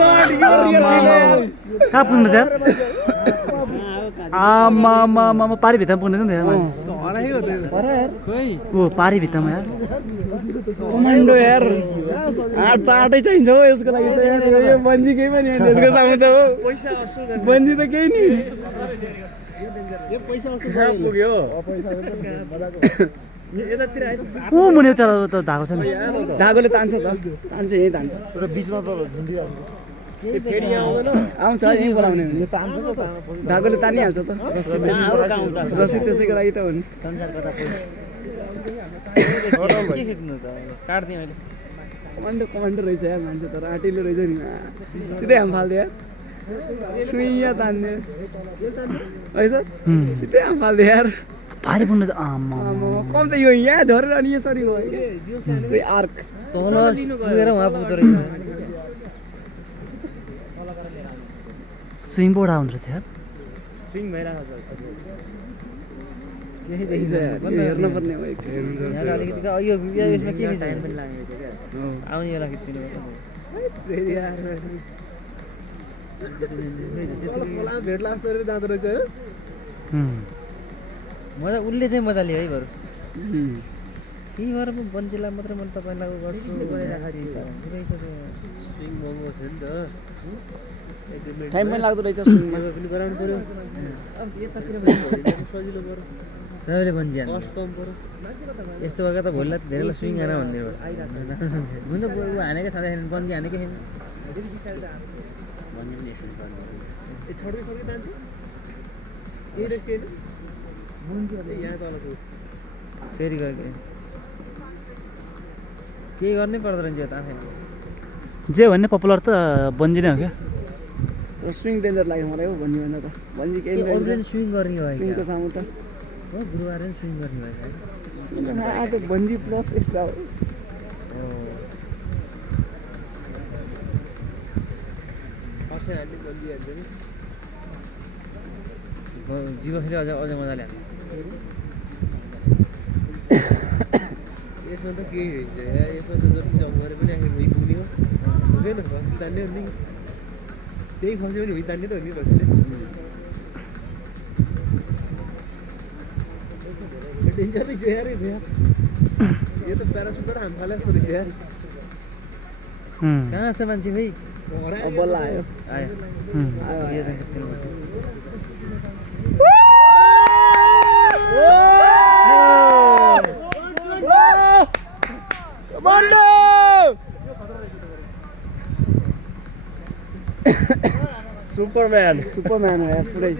god, you're real player. कहाँ पुग्नु छ यार आमा पारी भित्तामा पुग्नु नि ओ पारी भित्तामा यार कमान्डो यार आठै चाहिन्छ हो यसको लागि त यार यो बन्जी केही पनि हैन यसको सामु त हो पैसा असु बन्जी त केही नि यो पैसा असु पुग्यो यतातिर आइ ओ मुनि त धागो छ नि धागोले तान्छ यही तान्छ र बीचमा त झुन्डिरहेको फेरि आउँदैन आउँछ यही बोलाउने हो तान्छ त धागोले तानिहाल्छ त रस्सी त्यसैको लागि त हो नि संसार कता के खिच्नु त काट्दिए मैले कमान्डो रहेछ यार मान्छे तर आँटिलो रहेछ नि सिधै हाम फाल्दे यार सुइया तान्ने है सर सिधै हाम फाल्दे यार भारी पुग्नु छ आमा कम त यो यहाँ झरेर अनि यसरी भयो आर्क तल पुगेर उहाँ पुग्दो रहेछ स्विङ बोर्ड आउँदो रहेछ यार स्विङ भइरहेको छ हेर्न पर्ने हो एकचोटि अलिकति यो यसमा के टाइम पनि लाग्ने छ क्या आउने बेला खिच्दिनु भेट्ला जस्तो जाँदो रहेछ मजा उसले चाहिँ मजा लियो है बरु त्यही भएर म बन्जीलाई मात्रै मैले तपाईँलाई गर्छु स्विङ महँगो छ नि त टाइम पनि लाग्दो रहेछ स्विङमा पनि गराउनु पर्यो सजिलो पर्यो सबैले बन्जी हान्नु कस्ट कम पर्यो यस्तो भएका त भोलिलाई धेरैलाई स्विङ हान भन्ने हुन्छ ऊ हानेकै छँदा बन्जी हानेकै छैन फेरि गयो केही गर्नै पर्दो रहेछ त आफै जे भन्ने पपुलर त बन्जी नै हो क्या स्विङ डेन्जर लाग्यो मलाई हो भन्ने भन्दा त बन्जी केही स्विङ गर्ने भयो स्विङको सामु त हो गुरुबार स्विङ गर्ने भयो आज बन्जी प्लस एक्स्ट्रा हो जीव फेरि अझ मजाले हाल्नु यसमा त केही हुन्छ यसमा त जति जब गरे पनि आखिर भइ पुग्ने हो हुँदैन खसी तान्ने हो नि त्यही खसे पनि भइ तान्ने त हो नि खसीले डेन्जर रहेछ यार यो त प्यारासुटबाट हाम फाले जस्तो रहेछ यार कहाँ छ मान्छे खै बल्ल आयो सुपरम्यान हो यार पुरै